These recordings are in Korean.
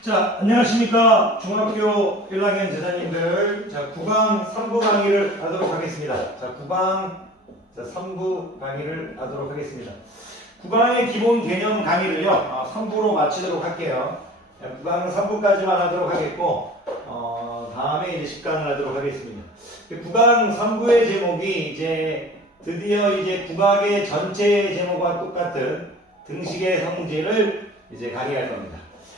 자, 안녕하십니까. 중학교 1학년 제자님들. 자, 9강 3부 강의를 하도록 하겠습니다. 자, 9강 3부 강의를 하도록 하겠습니다. 9강의 기본 개념 강의를요, 3부로 마치도록 할게요. 9강은 3부까지만 하도록 하겠고, 다음에 이제 10강을 하도록 하겠습니다. 9강 3부의 제목이 이제 드디어 이제 9강의 전체 제목과 똑같은 등식의 성질을 이제 강의할 겁니다.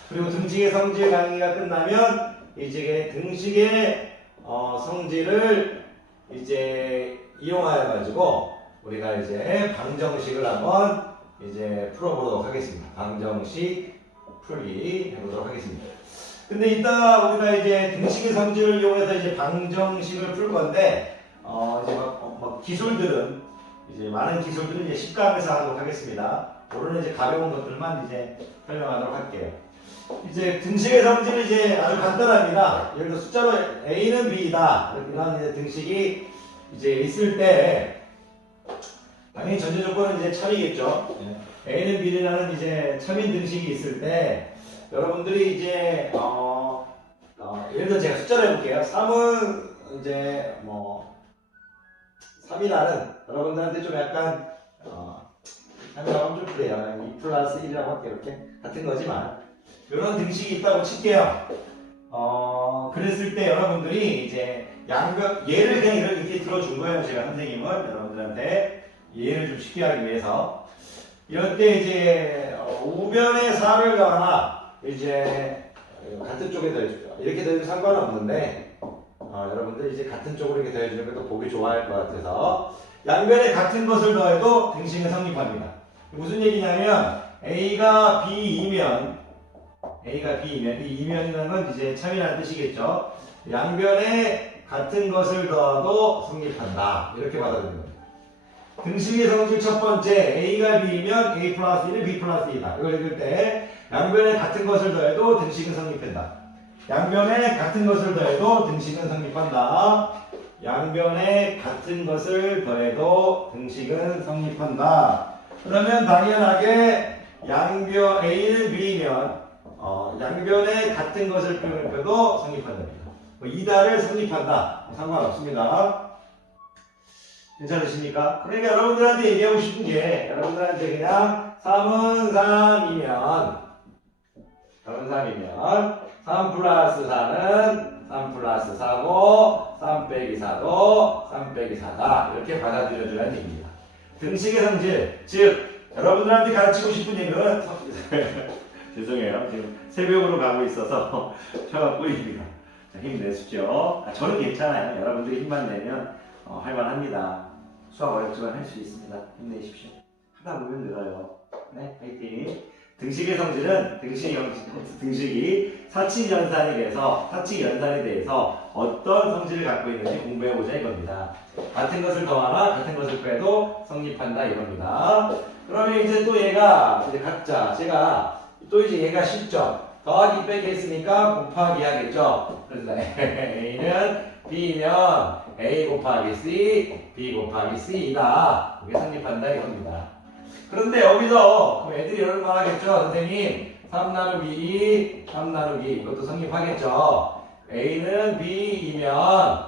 그리고 등식의 성질 강의가 끝나면 이제 등식의 성질을 이제 이용하여 가지고 우리가 이제 방정식을 한번 이제 풀어보도록 하겠습니다. 방정식 풀기 해보도록 하겠습니다. 근데 이따 우리가 이제 등식의 성질을 이용해서 이제 방정식을 풀 건데 이제 막 기술들은 이제 많은 기술들은 이제 10강에서 하도록 하겠습니다. 오늘은 이제 가벼운 것들만 이제 설명하도록 할게요. 이제 등식의 성질은 이제 아주 간단합니다. 예를 들어 숫자로 A는 B이다. 이런 이제 등식이 이제 있을 때 당연히 전제 조건은 이제 참이겠죠. A는 B라는 이제 참인 등식이 있을 때 여러분들이 이제 예를 들어 제가 숫자로 해볼게요. 3은 이제 뭐 3이라는 여러분들한테 좀 약간 3이라고 하면 좀 그래요. 2 플러스 1이라고 할게요. 이렇게 같은 거지만 이런 등식이 있다고 칠게요. 그랬을 때 여러분들이 이제 얘를 그냥 이렇게 들어준 거예요. 제가 선생님은 여러분들한테 이해를 좀 쉽게 하기 위해서. 이럴 때 이제 우변에 4를 가거나 이제 같은 쪽에 더해주죠. 이렇게 더해도 상관은 없는데 여러분들 이제 같은 쪽으로 이렇게 더해주는 것도 보기 좋아할 것 같아서 양변에 같은 것을 더해도 등식은 성립합니다. 무슨 얘기냐면 A가 B이면 이 이면이라는 건 이제 참이라는 뜻이겠죠. 양변에 같은 것을 더해도 성립한다. 이렇게 받아들입니다. 등식의 성질 첫 번째 A가 B이면 A 플러스 1은 B 플러스 2다. 이걸 읽을 때 양변에 같은 것을 더해도 등식은 성립한다. 양변에 같은 것을 더해도 등식은 성립한다. 양변에 같은 것을 더해도 등식은 성립한다. 그러면 당연하게 양변 A는 B면 양변에 같은 것을 표현해도 성립한답니다. 2다를 성립한다. 상관없습니다. 괜찮으십니까? 그러니까 여러분들한테 얘기하고 싶은 게 여러분들한테 그냥 3은 3이면 3 플러스 4는 3 플러스 4고 3 빼기 4도 3 빼기 4다. 이렇게 받아들여주라는 얘기입니다. 등식의 성질, 즉 여러분들한테 가르치고 싶은 얘기는 죄송해요. 지금 새벽으로 가고 있어서 혀가 꼬입니다. 힘내십시오. 저는 괜찮아요. 여러분들이 힘만 내면 할만합니다. 수학 어렵지만 할 수 있습니다. 힘내십시오. 하다 보면 늘어요. 네, 화이팅. 등식의 성질은 등식이 사칙연산에 대해서 어떤 성질을 갖고 있는지 공부해보자 이겁니다. 같은 것을 더하나 같은 것을 빼도 성립한다 이겁니다. 그러면 이제 또 얘가 이제 각자 제가 또 이제 얘가 쉽죠. 더하기 빼기 했으니까 곱하기 하겠죠. 그래서 A는 B면 A 곱하기 C, B 곱하기 C이다. 이게 성립한다 이겁니다. 그런데 여기서 그럼 애들이 이런 말 하겠죠. 선생님 3 나누기 2, 3 나누기 이것도 성립하겠죠. A는 B이면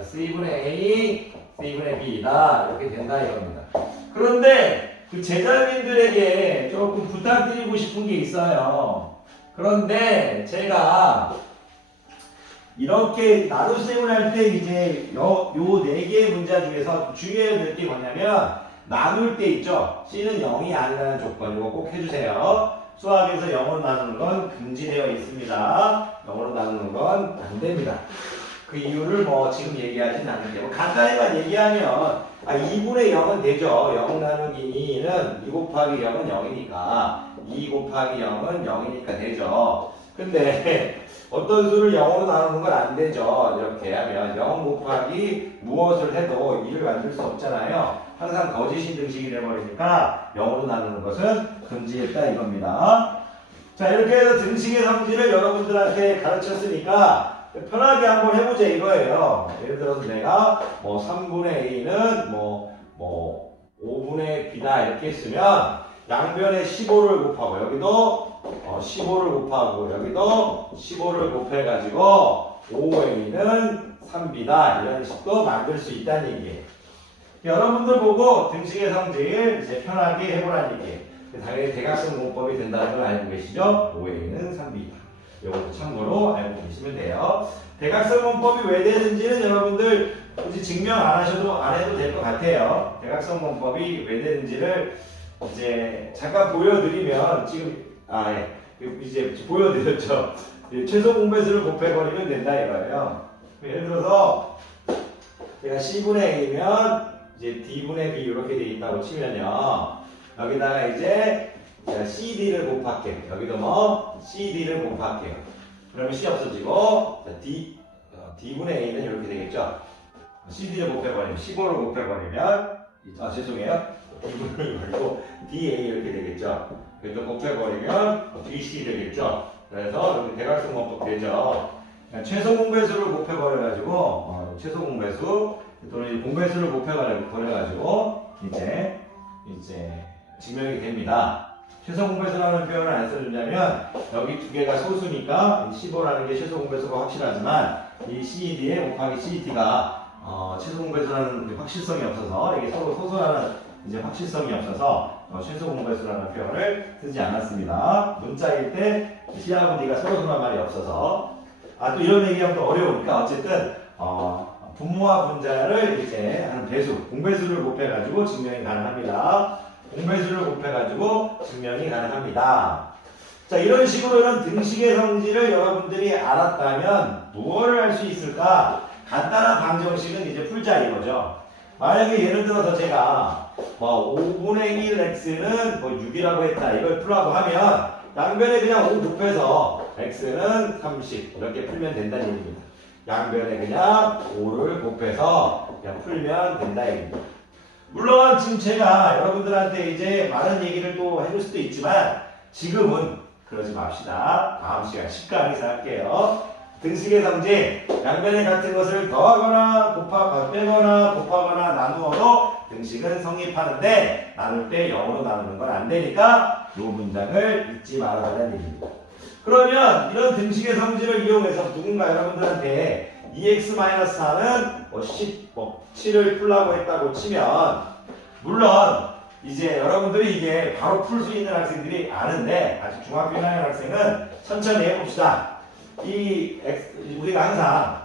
C분의 A, C분의 B이다. 이렇게 된다 이겁니다. 그런데 그 제자님들에게 조금 부탁드리고 싶은 게 있어요. 그런데 제가 이렇게 나눗셈을 할 때 이제 요 4개의 문자 중에서 주의해야 될 게 뭐냐면 나눌 때 있죠. C는 0이 아니라는 조건 이거 꼭 해주세요. 수학에서 0으로 나누는 건 금지되어 있습니다. 0으로 나누는 건 안 됩니다. 그 이유를 뭐 지금 얘기하진 않는데 간단히만 얘기하면 2분의 0은 되죠. 0 나누기 2는 2 곱하기 0은 0이니까 2 곱하기 0은 0이니까 되죠. 근데 어떤 수를 0으로 나누는 건 안 되죠. 이렇게 하면 0 곱하기 무엇을 해도 2를 만들 수 없잖아요. 항상 거짓인 등식이 되어버리니까 0으로 나누는 것은 금지했다 이겁니다. 자, 이렇게 해서 등식의 성질을 여러분들한테 가르쳤으니까 편하게 한번 해보자 이거예요. 예를 들어서 내가 뭐 3분의 A는 뭐 5분의 B다 이렇게 했으면 양변에 15를 곱하고 여기도 15를 곱하고 여기도 15를 곱해가지고 5a는 3b다 이런 식도 만들 수 있다는 얘기예요. 여러분들 보고 등식의 성질 이제 편하게 해보라는 얘기예요. 당연히 대각선 공법이 된다는 걸 알고 계시죠? 5a는 3b다. 이것도 참고로 알고 계시면 돼요. 대각선 공법이 왜 되는지는 여러분들 굳이 증명 안 해도 될 것 같아요. 대각선 공법이 왜 되는지를 이제 잠깐 보여드리면 지금 이제 보여드렸죠. 최소 공배수를 곱해버리면 된다 이거예요. 예를 들어서 제가 C분의 A면 이제 D분의 B 이렇게 돼 있다고 치면요. 여기다가 이제 CD를 곱할게요. 여기도 뭐 CD를 곱할게요. 그러면 C 없어지고 D분의 A는 이렇게 되겠죠. CD를 곱해버리면 15를 곱해버리면 죄송해요. D분을 버리고 DA 이렇게 되겠죠. 그래서 곱해버리면 DC 되겠죠. 그래서 여기 대각선 공법 되죠. 최소 공배수를 곱해버려가지고 최소 공배수 또는 공배수를 곱해버려가지고 이제 증명이 됩니다. 최소 공배수라는 표현을 안 써주냐면 여기 두 개가 소수니까 15라는 게 최소 공배수가 확실하지만 이 CD에 곱하기 CD가 최소 공배수라는 확실성이 없어서 이게 서로 소수라는 이제 확실성이 없어서 최소 공배수라는 표현을 쓰지 않았습니다. 문자일 때 C하고 D가 서로 소수란 말이 없어서 또 이런 얘기하면 또 어려우니까 어쨌든 분모와 분자를 이제 하는 배수, 공배수를 곱해가지고 증명이 가능합니다. 공배수를 곱해가지고 증명이 가능합니다. 자, 이런 식으로 이런 등식의 성질을 여러분들이 알았다면 무엇을 할 수 있을까? 간단한 방정식은 이제 풀자 이거죠. 만약에 예를 들어서 제가 5분의 1 x는 6이라고 했다. 이걸 풀라고 하면 양변에 그냥 5 곱해서 x는 30 이렇게 풀면 된다는 얘기입니다. 양변에 그냥 5를 곱해서 그냥 풀면 된다 얘기입니다. 물론 지금 제가 여러분들한테 이제 많은 얘기를 또 해줄 수도 있지만 지금은 그러지 맙시다. 다음 시간 10강에서 할게요. 등식의 성질, 양변에 같은 것을 더하거나 빼거나 곱하거나 나누어도 등식은 성립하는데 나눌 때 0으로 나누는 건 안 되니까 이 문장을 잊지 말아달라는 얘기입니다. 그러면 이런 등식의 성질을 이용해서 누군가 여러분들한테 2x-4는 7을 풀라고 했다고 치면 물론 이제 여러분들이 이게 바로 풀 수 있는 학생들이 아는데 아직 중학교 1학년 학생은 천천히 해봅시다. 우리가 항상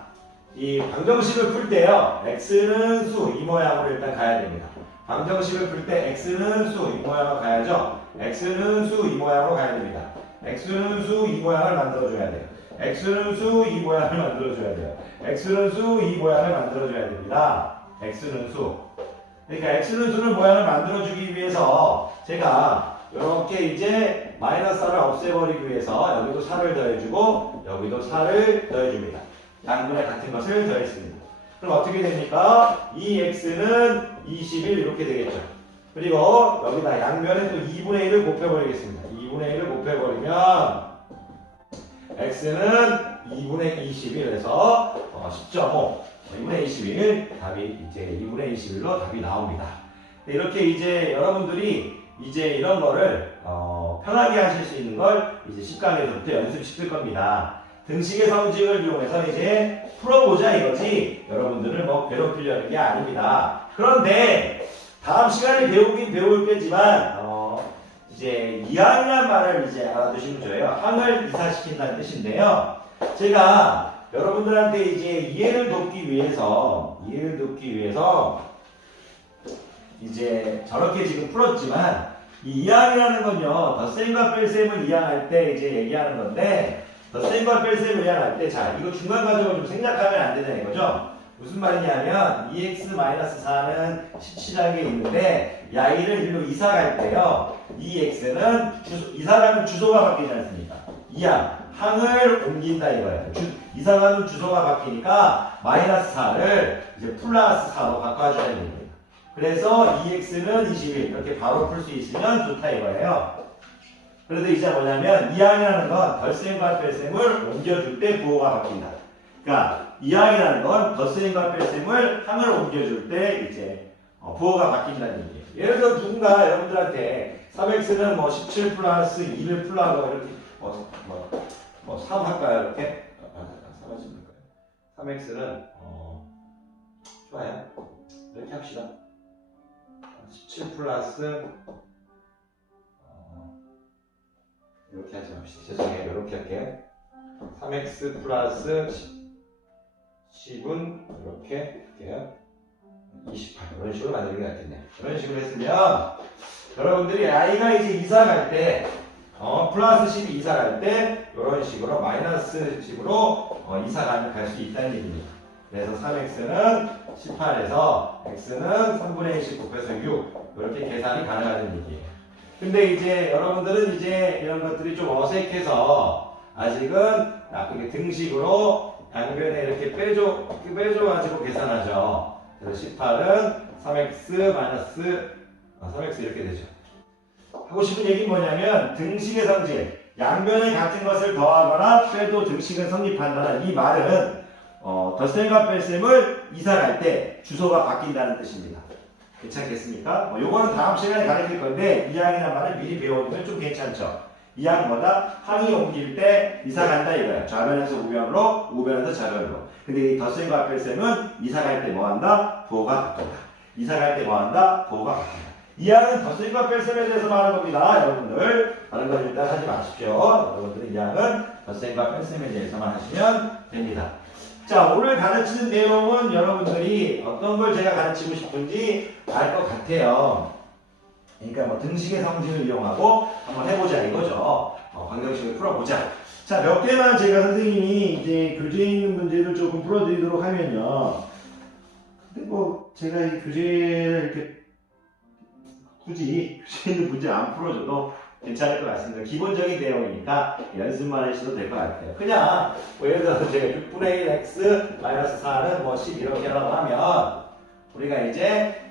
이 방정식을 풀 때요. x는 수 이 모양으로 일단 가야 됩니다. 방정식을 풀 때 x는 수 이 모양으로 가야죠. x는 수 이 모양으로 가야 됩니다. x는 수 이 모양을 만들어줘야 돼요. x는 수 이 모양을 만들어줘야 돼요. x는 수 이 모양을 만들어줘야 됩니다. x는 수. 그러니까 x는 수는 모양을 만들어주기 위해서 제가 이렇게 이제 마이너스 4를 없애버리기 위해서 여기도 4를 더해주고 여기도 4를 더해줍니다. 양변에 같은 것을 더했습니다. 그럼 어떻게 됩니까? 2x는 21 이렇게 되겠죠. 그리고 여기다 양변에 또 2분의 1을 곱해버리겠습니다. 2분의 1을 곱해버리면 x는 2분의 21에서 10.5 2분의 21 답이 이제 2분의 21로 답이 나옵니다. 이렇게 이제 여러분들이 이제 이런 거를 편하게 하실 수 있는 걸 이제 10강에서부터 연습시킬 겁니다. 등식의 성질을 이용해서 이제 풀어보자 이거지 여러분들을 괴롭히려는 게 아닙니다. 그런데 다음 시간에 배우긴 배울 거지만 이제 이항이란 말을 이제 알아두시면 좋아요. 항을 이사시킨다는 뜻인데요. 제가 여러분들한테 이제 이해를 돕기 위해서 이제 저렇게 지금 풀었지만 이 이항이라는 건요 덧셈과 뺄셈을 이항할 때 이제 얘기하는 건데 덧셈과 뺄셈을 이항할 때 자 이거 중간 과정을 좀 생략하면 안 되는 이거죠. 무슨 말이냐면 2x-4는 17하게 있는데 야이를 일로 이사갈 때요 2x는 이사가면 주소가 바뀌지 않습니까? 이항 항을 옮긴다 이거예요. 이사가면 주소가 바뀌니까 마이너스 4를 이제 플러스 4로 바꿔줘야 됩니다. 그래서 2x는 21 이렇게 바로 풀 수 있으면 좋다 이거예요. 그래서 이제 뭐냐면 이항이라는 건 덧셈과 뺄셈을 옮겨줄 때 부호가 바뀐다. 그러니까 이항이라는 건 덧셈과 뺄셈을 항을 옮겨줄 때 이제 부호가 바뀐다는 얘기예요. 예를 들어 누군가 여러분들한테 3x는 뭐 17 플러스 2를 풀라고 이렇게 3 할까요? 이렇게? 3 하시면 될까요? 3x는 좋아요. 이렇게 합시다. 17 플러스 이렇게 하지 맙시다. 죄송해요. 이렇게 할게요. 3x 플러스 10은 이렇게 할게요. 28 이런 식으로 만드는 게 낫겠네요. 이런 식으로 했으면 여러분들이 i가 이제 이사 갈 때 플러스 10이 이사 갈 때 이런 식으로 마이너스 10으로 이사 갈 수 있다는 얘기입니다. 그래서 3x는 18에서 x는 3분의 1씩 곱해서 6 이렇게 계산이 가능하다는 얘기예요. 근데 이제 여러분들은 이제 이런 것들이 좀 어색해서 아직은 이게 등식으로 양변에 이렇게 빼줘가지고 계산하죠. 그래서 18은 3x 마이너스 3x 이렇게 되죠. 하고 싶은 얘기는 뭐냐면 등식의 성질, 양변에 같은 것을 더하거나 빼도 등식은 성립한다는 이 말은 덧셈과 뺄셈을 이사할 때 주소가 바뀐다는 뜻입니다. 괜찮겠습니까? 요거는 다음 시간에 가르칠 건데 이항이란 말을 미리 배워두면 좀 괜찮죠. 이항보다 항이 옮길 때 이사 간다 이거야. 좌변에서 우변으로, 우변에서 좌변으로. 근데 이 덧셈과 뺄셈은 이사 갈 때 뭐 한다? 부호가 바뀐다. 이사 갈 때 뭐 한다? 부호가 바뀐다. 이항은 덧셈과 뺄셈에 대해서 말하는 겁니다. 여러분들 다른 건 일단 하지 마십시오. 여러분들 이항은 덧셈과 뺄셈에 대해서만 하시면 됩니다. 자, 오늘 가르치는 내용은 여러분들이 어떤 걸 제가 가르치고 싶은지 알 것 같아요. 그러니까 뭐 등식의 성질을 이용하고 한번 해보자 이거죠. 방정식을 풀어보자. 자, 몇 개만 제가 선생님이 이제 교재에 있는 문제를 조금 풀어드리도록 하면요. 근데 뭐 제가 이 교재를 이렇게 굳이 교재에 있는 문제 안 풀어줘도 괜찮을 것 같습니다. 기본적인 내용이니까 연습만 하셔도 될 것 같아요. 그냥 뭐 예를 들어서 제가 6분의 1 x 마이너스 4는 뭐 10 이렇게 하라고 하면 우리가 이제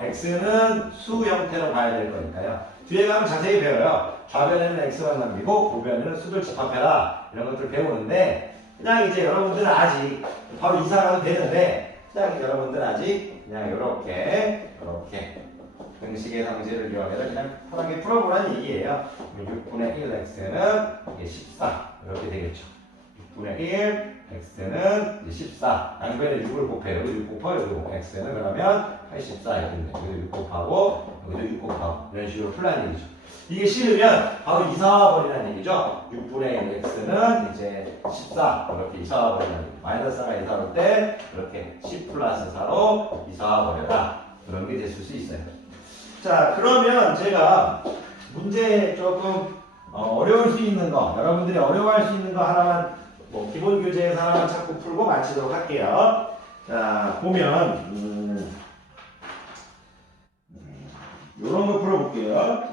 x는 수 형태로 봐야 될 거니까요. 뒤에 가면 자세히 배워요. 좌변에는 x만 남기고 우변에는 수를 집합해라 이런 것들 배우는데 그냥 이제 여러분들은 아직 바로 이사가도 되는데 그냥 여러분들은 아직 그냥 이렇게 등식의 성질을 이용해서 그냥 편하게 풀어보라는 얘기예요. 6분의 1 x는 이게 14 이렇게 되겠죠. 6분의 1 x는 14 양변에 6을 곱해요. 6 곱하고 6 x는 그러면 84 이렇게 됩니다. 여기도 6 곱하고 여기도 6 곱하고 이런 식으로 풀라는 얘기죠. 이게 싫으면 바로 이사와버리라는 얘기죠. 6분의 1 x는 이제 14 이렇게 이사와버리라는 얘기죠. 마이너스 4가 이사할 때 이렇게 10 플러스 4로 이사와버려라 그런 게 됐을 수 있어요. 자, 그러면 제가 문제 조금 어려울 수 있는 거, 여러분들이 어려워할 수 있는 거 하나만 뭐 기본 교재에서 하나만 찾고 풀고 마치도록 할게요. 자, 보면 요런 거 풀어볼게요.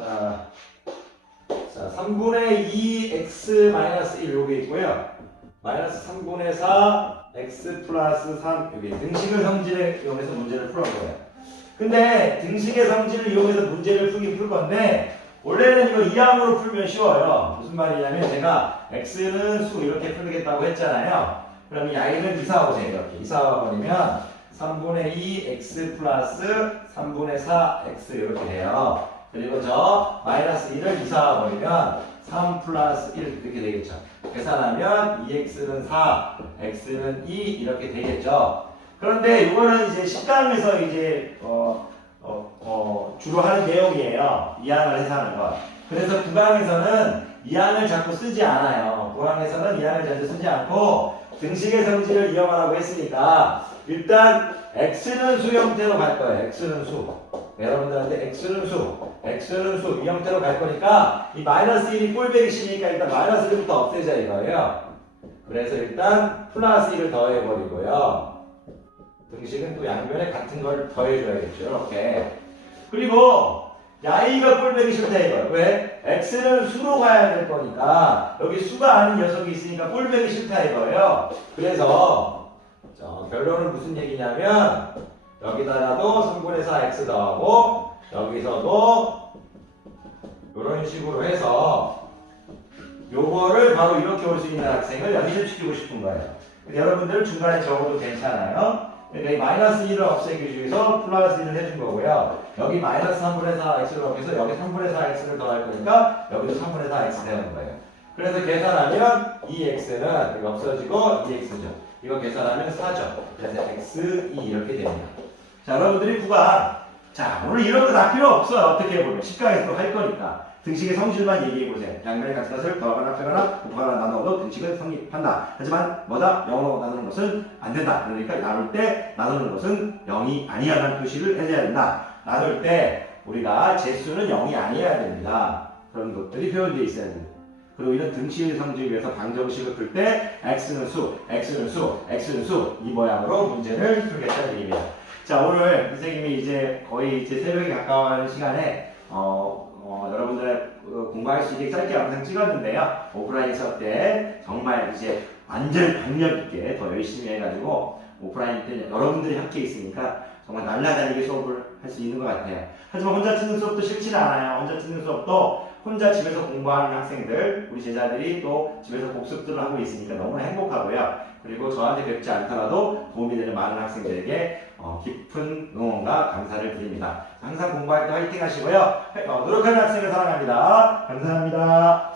자, 3분의 2 x 마이너스 1 요게 있고요. 마이너스 3분의 4 x 플러스 3 여기 등식을 성질에 이용해서 문제를 풀어보래요. 근데 등식의 성질을 이용해서 문제를 풀 건데 원래는 이거 이항으로 풀면 쉬워요. 무슨 말이냐면 제가 x는 수 이렇게 풀겠다고 했잖아요. 그럼 이 i를 이사와보세요. 이렇게 이사와버리면 3분의 2 x 플러스 3분의 4 x 이렇게 돼요. 그리고 저 마이너스 1을 이사와버리면 3 플러스 1 이렇게 되겠죠. 계산하면 2x는 4 x는 2 이렇게 되겠죠. 그런데 이거는 이제 10강에서 이제 주로 하는 내용이에요. 이항을 해서 하는 것. 그래서 9강에서는 이항을 자꾸 쓰지 않아요. 9강에서는 이항을 자주 쓰지 않고 등식의 성질을 이용하라고 했으니까 일단 x는 수 형태로 갈 거예요. x는 수. 여러분들한테 x는 수 이 형태로 갈 거니까 이 마이너스 1이 꼴배기 싫으니까 일단 마이너스 1부터 없애자 이거예요. 그래서 일단 플러스 1을 더해버리고요. 등식은 또 양변에 같은 걸 더해줘야겠죠. 이렇게. 그리고 i가 꼴배기 싫다 이거예요. 왜? x는 수로 가야 될 거니까 여기 수가 아닌 녀석이 있으니까 꼴배기 싫다 이거예요. 그래서 결론은 무슨 얘기냐면 여기다가도 3분의 4 x 더하고 여기서도 이런 식으로 해서 요거를 바로 이렇게 올 수 있는 학생을 연습시키고 싶은 거예요. 여러분들 중간에 적어도 괜찮아요. 그러니까 이 마이너스 2를 없애기 위해서 플러스 1을 해준 거고요. 여기 마이너스 3분의 4 x를 더해서 여기 3분의 4 x를 더할 거니까 여기도 3분의 4 x 되는 거예요. 그래서 계산하면 2x는 여기 없어지고 2x죠. 이거 계산하면 4죠. 그래서 x 2 이렇게 됩니다. 자, 여러분들이 구간. 자, 오늘 이런 거 다 필요 없어요. 어떻게 보면 10강에서 할 거니까. 등식의 성질만 얘기해보세요. 양면의 같은 것을 더하거나 빼거나 곱하거나 나누어도 등식은 성립한다. 하지만 뭐다? 0으로 나누는 것은 안 된다. 그러니까 나눌 때 나누는 것은 0이 아니야라는 표시를 해줘야 된다. 나눌 때 우리가 제수는 0이 아니어야 됩니다. 그런 것들이 표현되어 있어야 됩니다. 그리고 이런 등식의 성질에서 방정식을 풀 때 x는 수, x는 수, x는 수 이 모양으로 문제를 풀겠다는 얘기입니다. 자, 오늘 선생님이 이제 거의 이제 새벽에 가까워하는 시간에 여러분들의 공부할 수 있게 짧게 영상 찍었는데요. 오프라인 수업 때 정말 이제 완전 강력 있게 더 열심히 해가지고 오프라인 때 여러분들이 함께 있으니까 정말 날라다니게 수업을 할 수 있는 것 같아요. 하지만 혼자 듣는 수업도 싫지는 않아요. 혼자 듣는 수업도 혼자 집에서 공부하는 학생들, 우리 제자들이 또 집에서 복습들을 하고 있으니까 너무나 행복하고요. 그리고 저한테 뵙지 않더라도 도움이 되는 많은 학생들에게 깊은 응원과 감사를 드립니다. 항상 공부할 때 화이팅 하시고요. 노력하는 학생을 사랑합니다. 감사합니다.